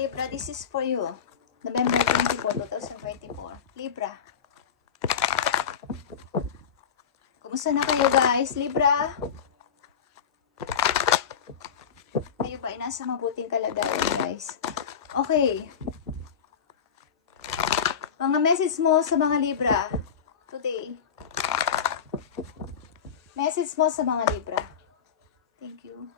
Libra, this is for you. November 24, 2024. Libra. Kumusta na kayo guys? Libra. Kayo ba ay nasa mabuting kalagayan guys? Okay. Mga message mo sa mga Libra today. Message mo sa mga Libra. Thank you.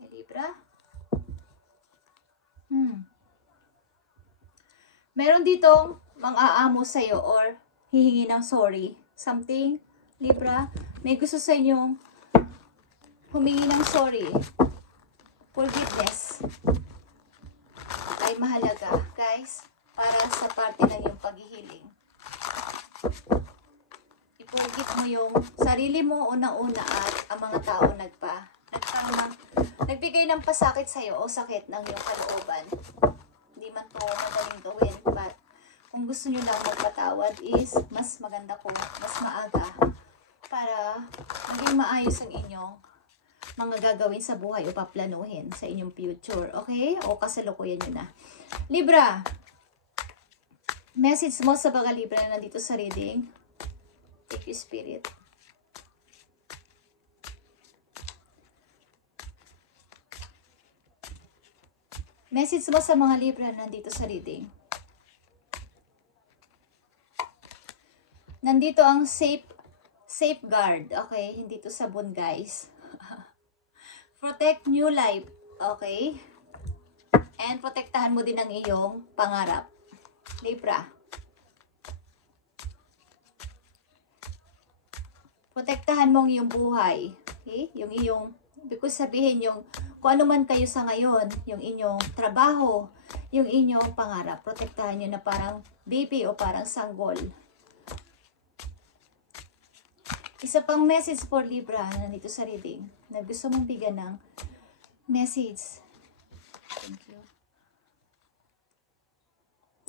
Hey, Libra. Meron ditong mang-aamo sa'yo or hihingi ng sorry. Something, Libra, may gusto sa inyong humingi ng sorry. Forgiveness ay mahalaga, guys, para sa parte ng iyong paghihiling. I-forgive mo yung sarili mo unang-una at ang mga tao nagbigay ng pasakit sa'yo o sakit ng iyong kalooban. Hindi man to madaling gawin, but kung gusto nyo lang magpatawad is mas maganda kung mas maaga para maging maayos ang inyong mga gagawin sa buhay o paplanuhin sa inyong future. Okay? O kasalukuyan nyo na. Libra, message mo sa mga Libra na nandito sa reading. Take you spirit. Message mo sa mga Libra na nandito sa reading. Nandito ang safeguard. Okay? Hindi to sabon, guys. Protect new life. Okay? And protektahan mo din ang iyong pangarap. Libra. Protektahan mo ang iyong buhay. Okay? Yung iyong, because sabihin yung kung ano man kayo sa ngayon, yung inyong trabaho, yung inyong pangarap, protektahan nyo na parang baby o parang sanggol. Isa pang message for Libra na nandito sa reading na gusto mong bigyan ng message. Thank you.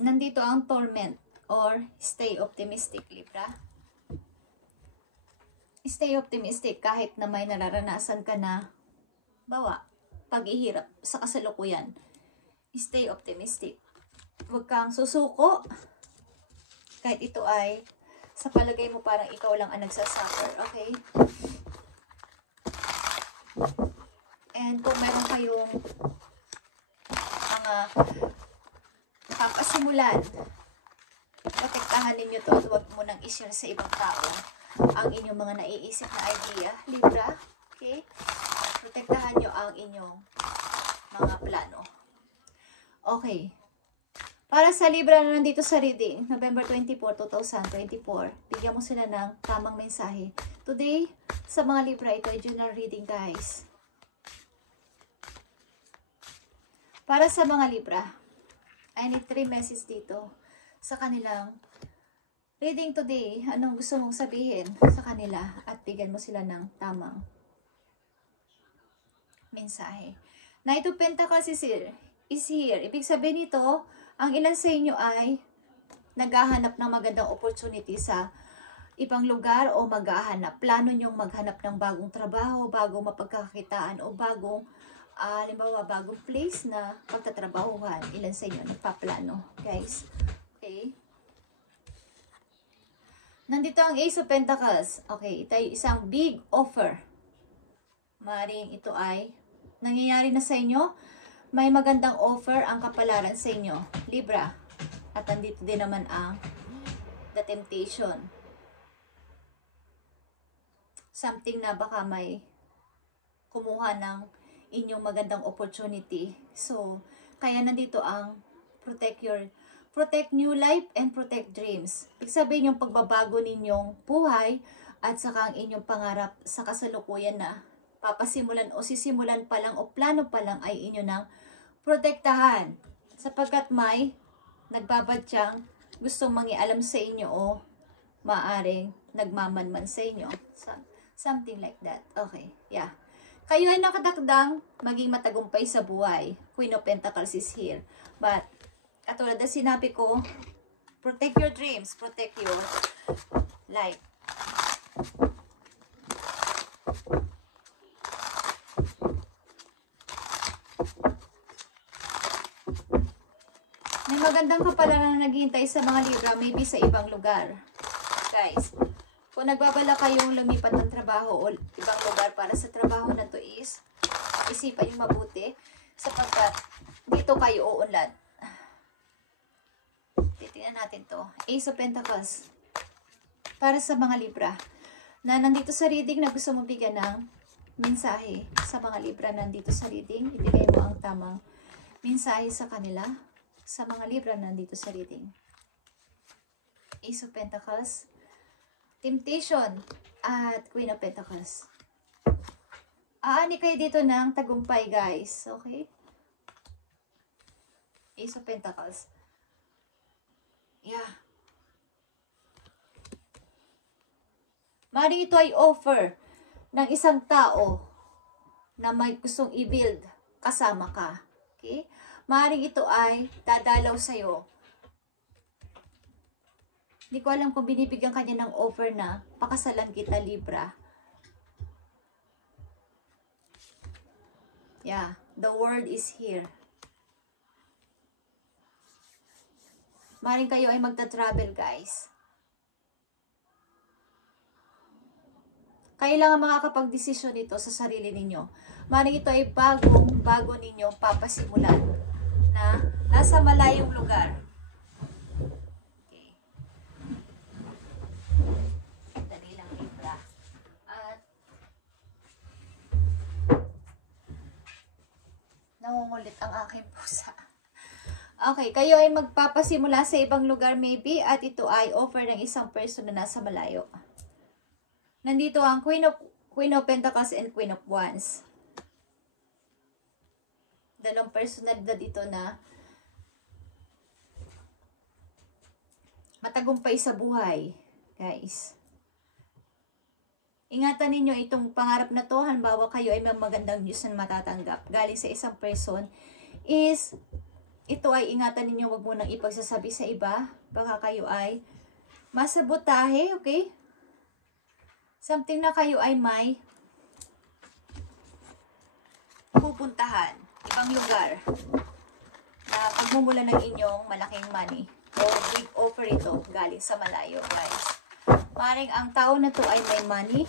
Nandito ang torment or stay optimistic, Libra. Stay optimistic kahit na may nararanasan ka na paghihirap sa kasalukuyan. Stay optimistic. Huwag kang susuko. Kahit ito ay sa palagay mo parang ikaw lang ang nagsasuffer. Okay? And kung meron kayong mga papasimulan, protektahan ninyo to at huwag mo nang i-share sa ibang tao ang inyong mga naiisip na idea. Libra. Okay? Protektahan nyo ang inyong mga plano. Okay. Para sa Libra na nandito sa reading, November 24, 2024, bigyan mo sila ng tamang mensahe. Today, sa mga Libra, ito ay general reading, guys. Para sa mga Libra, I need 3 messages dito sa kanilang reading today. Anong gusto mong sabihin sa kanila at bigyan mo sila ng tamang mensahe. Knight of Pentacles is here. Ibig sabihin nito, ang ilan sa inyo ay naghahanap ng magandang opportunity sa ibang lugar o maghahanap. Plano nyong maghanap ng bagong trabaho, bagong mapagkakakitaan o bagong, halimbawa, bagong place na pagtatrabahuhan. Ilan sa inyo nagpaplano, guys. Okay? Nandito ang Ace of Pentacles. Okay, ito ay isang big offer. Maaaring ito ay nangyayari na sa inyo. May magandang offer ang kapalaran sa inyo, Libra. At nandito din naman ang the temptation. Something na baka may kumuha ng inyong magandang opportunity. So, kaya nandito ang protect new life and protect dreams. Ibig sabihin yung pagbabago ninyong buhay at saka ang inyong pangarap sa kasalukuyan na papasimulan o sisimulan pa lang o plano pa lang ay inyo nang protektahan. Sapagkat may nagbabadyang gustong mangialam sa inyo o maaring nagmamanman sa inyo. Something like that. Okay, yeah. Kayo ay nakatakdang maging matagumpay sa buhay. Queen of Pentacles is here. But, katulad na sinabi ko, protect your dreams, protect your life. magandang kapalaran na naghihintay sa mga Libra, maybe sa ibang lugar. Guys, kung nagbabala kayong lumipat ng trabaho o ibang lugar para sa trabaho na to is, isipan yung mabuti sapagkat dito kayo uunlad. Titingnan natin to. Ace of Pentacles. Para sa mga Libra na nandito sa reading na gusto mo bigyan ng mensahe sa mga Libra nandito sa reading, ibigay mo ang tamang mensahe sa kanila, sa mga Libra nandito sa reading. Ace of Pentacles, Temptation, at Queen of Pentacles. Aani kayo dito ng tagumpay, guys. Okay? Ace of Pentacles. Yeah. Mari ito ay offer ng isang tao na may gustong i-build kasama ka. Okay? Mari ito ay dadalaw sa'yo. Hindi ko alam kung binibigyan kanya ng offer na pakasalan kita, Libra. Yeah, the world is here. Maring kayo ay magta-travel, guys. Kailangan makakapag-desisyon nito sa sarili ninyo. Maring ito ay bago ninyo papasimulan na nasa malayong lugar. Okay. Dali lang, Libra. At nangungulit ang aking pusa. Okay, kayo ay magpapasimula sa ibang lugar maybe at ito ay offer ng isang person na nasa malayo. Nandito ang Queen of Pentacles and Queen of Wands. Dalawang personalidad dito na matagumpay sa buhay, guys. Ingatan ninyo itong pangarap na to, halimbawa kayo ay may magandang news na matatanggap galing sa isang person, is ito ay ingatan ninyo, wag mo nang ipagsasabi sa iba, baka kayo ay masabotahe, okay? Something na kayo ay may pupuntahan, ibang lugar, na pagmumula ng inyong malaking money o big offer ito galing sa malayo, guys. Maring ang tao na to ay may money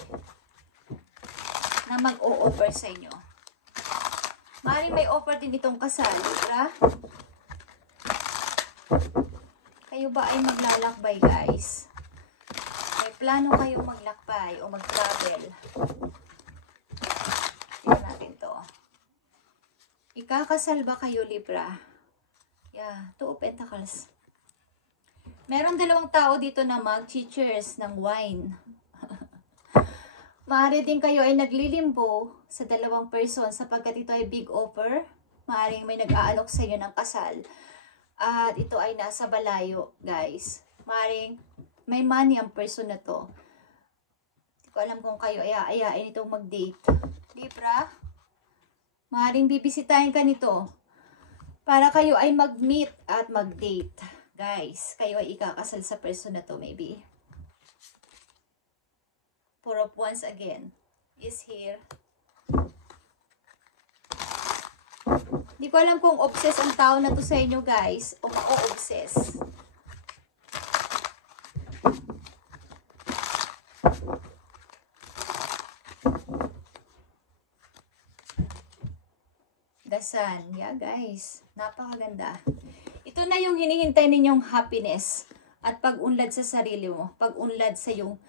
na mag-o-offer sa inyo. Maring may offer din itong kasal, Libra. Kayo ba ay maglalakbay, guys? May plano kayong maglakbay o mag-travel. Tingnan natin to. Ikakasal ba kayo, Libra? Yeah, Two of Pentacles. Meron dalawang tao dito na mag-cheers ng wine. Maaari din kayo ay naglilimbo sa dalawang person sapagkat ito ay big offer. Maaaring may nag-aalok sa inyo ng kasal. At ito ay nasa balayo, guys. Maaaring may money ang person na to. Hindi ko alam kung kayo ay aayain itong mag-date. Libra, maaaring bibisitahin ka nito para kayo ay mag-meet at mag-date. Guys, kayo ay ikakasal sa person na to maybe. Four of Wands again is here. Hindi ko alam kung obsessed ang tao na to sa inyo, guys, o ma-obsess. The Sun. Yeah, guys. Napakaganda. Ito na yung hinihintay ninyong happiness at pag-unlad sa sarili mo. Pag-unlad sa yung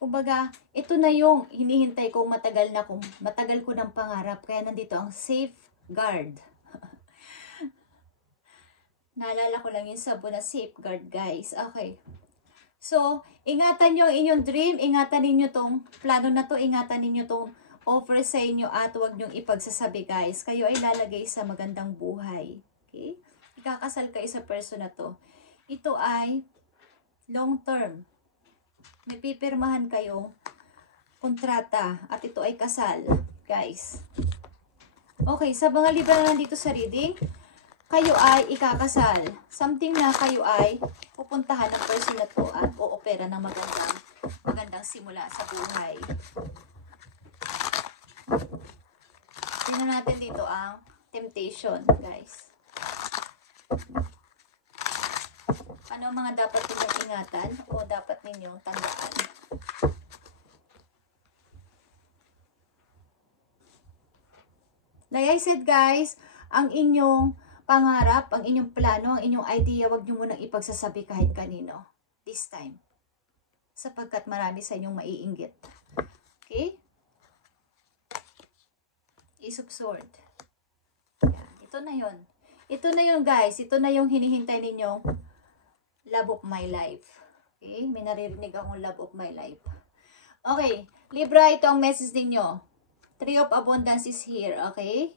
kumbaga, ito na yung hinihintay kong matagal ko ng pangarap. Kaya nandito ang safeguard. Naalala ko lang yung sabon na safeguard, guys. Okay. So, ingatan nyo ang inyong dream. Ingatan ninyo tong plano na to. Ingatan ninyo tong offer sa inyo at huwag nyong ipagsasabi, guys. Kayo ay lalagay sa magandang buhay. Okay? Ikakasal kayo sa person na to. Ito ay long term. May pipirmahan kayong kontrata at ito ay kasal, guys. Okay, sa mga Libra na nandito sa reading, kayo ay ikakasal. Something na kayo ay pupuntahan ng person na to at o-opera ng magandang simula sa buhay. Tingnan natin dito ang temptation, guys. Ano mga dapat ninyong ingatan o dapat ninyong tandaan? Like I said, guys, ang inyong pangarap, ang inyong plano, ang inyong idea, wag nyo munang ipagsasabi kahit kanino. This time. Sapagkat marami sa inyong maiinggit. Okay? Ace of Swords. Yan. Ito na yun. Ito na yun, guys. Ito na yung hinihintay ninyong love of my life. Okay? May naririnig akong love of my life. Okay. Libra, ito ang message ninyo. Three of Abundance is here. Okay?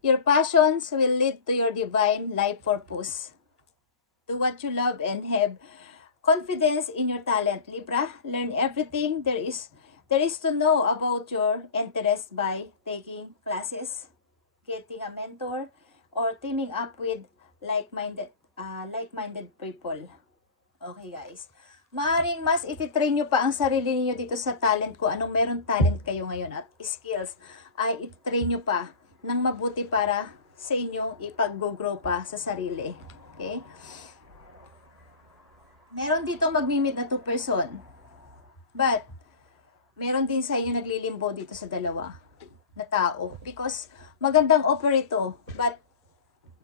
Your passions will lead to your divine life purpose. Do what you love and have confidence in your talent. Libra, learn everything there is to know about your interest by taking classes, getting a mentor, or teaming up with like-minded people. Okay, guys. Maaring mas ititrain nyo pa ang sarili niyo dito sa talent ko. Anong meron talent kayo ngayon at skills ay ititrain nyo pa ng mabuti para sa inyong ipag-grow pa sa sarili. Okay? Meron dito magmi-meet na 2 person. But, meron din sa inyo naglilimbo dito sa dalawa na tao. Because, magandang offer ito. But,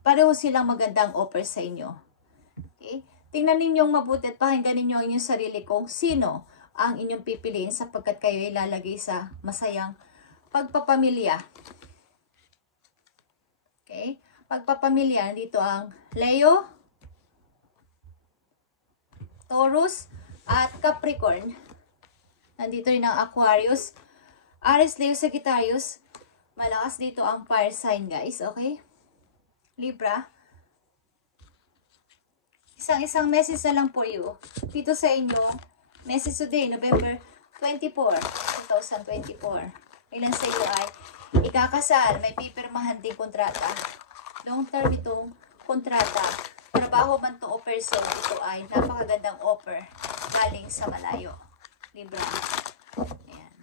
pareho silang magandang offer sa inyo. Okay? Tingnan ninyong mabuti at pakinggan ninyo ang inyong sarili kung sino ang inyong pipiliin sapagkat kayo ay lalagay sa masayang pagpapamilya. Okay? Pagpapamilya, dito ang Leo, Taurus, at Capricorn. Nandito rin ang Aquarius, Aries, Leo, Sagittarius. Malakas dito ang fire sign, guys. Okay? Libra. Isang message na lang for you. Dito sa inyo, message today, November 24, 2024. Ilan sa iyo ay ikakasal, may pipirmahan din kontrata. Long term itong kontrata. Trabaho man to o person, ito ay napakagandang offer galing sa malayo. Libra. Ayan.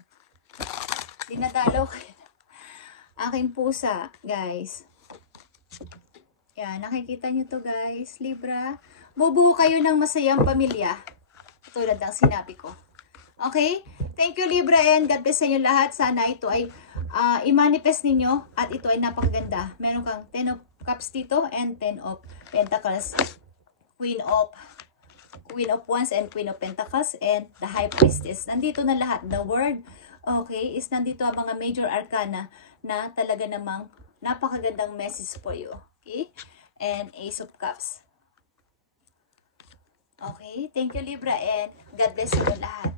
Dinadalo ko aking pusa, guys. Yan, nakikita nyo to, guys. Libra. Bubuo kayo ng masayang pamilya. Tulad ng sinabi ko. Okay? Thank you, Libra, and God bless sa inyo lahat. Sana ito ay i-manifest ninyo at ito ay napakaganda. Meron kang 10 of Cups dito and 10 of Pentacles. Queen of Wands and Queen of Pentacles and the High Priestess. Nandito na lahat. The Word, okay, is nandito ang mga major arcana na talaga namang napakagandang message for you. Okay? And Ace of Cups. Okay, thank you, Libra, and God bless you lahat.